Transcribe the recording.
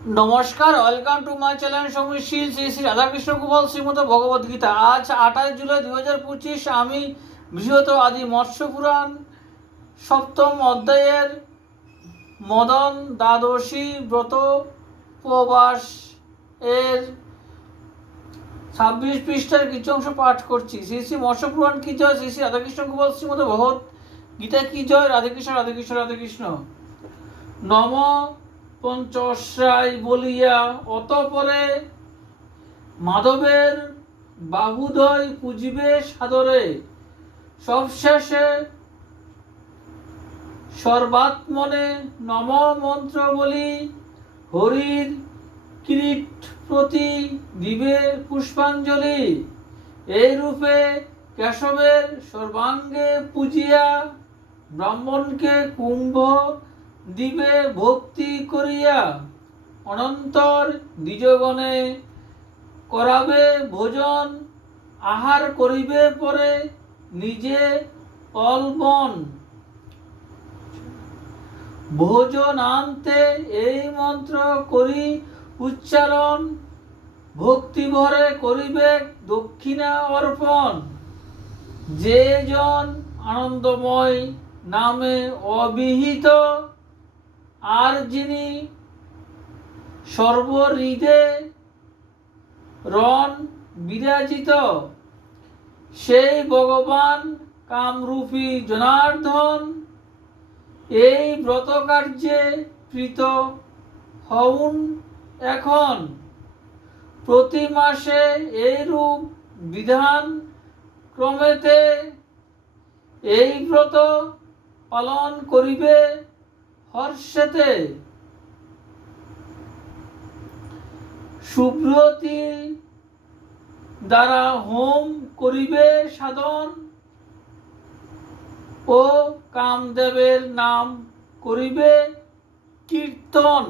নমস্কার, welcome to my channel সমীশীল শ্রী শ্রী রাধাকৃষ্ণ গোপাল শ্রীমদ ভগবদ গীতা। আজ 28 জুলাই 2025। আমি বৃহৎ আদি মৎস্য পুরাণ সপ্তম অধ্যায়ের মদন দ্বাদশী ব্রত উপবাস এর 26 পৃষ্ঠার কিছু অংশ পাঠ করছি। শ্রী শ্রী মৎস্য পুরাণ কি জয়, শ্রী শ্রী রাধাকৃষ্ণ গোপাল শ্রীমদ ভগবদ গীতা কি জয়। রাধেকৃষ্ণ রাধেকৃষ্ণ রাধেকৃষ্ণ। নম পঞ্চশ্রায় বলিয়া অতঃপরে মাধবের বাহুদয় পুজিবে সাদরে, সবশেষে সর্বাত্মনে নম মন্ত্র বলি হরির কিরীট প্রতি দিবে পুষ্পাঞ্জলি। এই রূপে কেশবের সর্বাঙ্গে পূজিয়া ব্রাহ্মণকে কুম্ভ দিবে ভক্তি করিয়া, অনন্তর দ্বিজগণে করাবে ভোজন, আহার করিবে পরে নিজে অলবন। ভোজনান্তে এই মন্ত্র করি উচ্চারণ, ভক্তি ভরে করিবে দক্ষিণা অর্পণ। যে জন আনন্দময় নামে অবিহিত, আর যিনি সর্বহৃদে রণ বিরাজিত, সেই ভগবান কামরূপী জনার্দন। এই ব্রত কার্যে প্রীত হউন এখন, প্রতি মাসে এইরূপ বিধান ক্রমেতে এই ব্রত পালন করিবে হর্ষেতে। সুব্রতী দ্বারা হোম করিবে সাধন, ও কামদেবের নাম করিবে কীর্তন।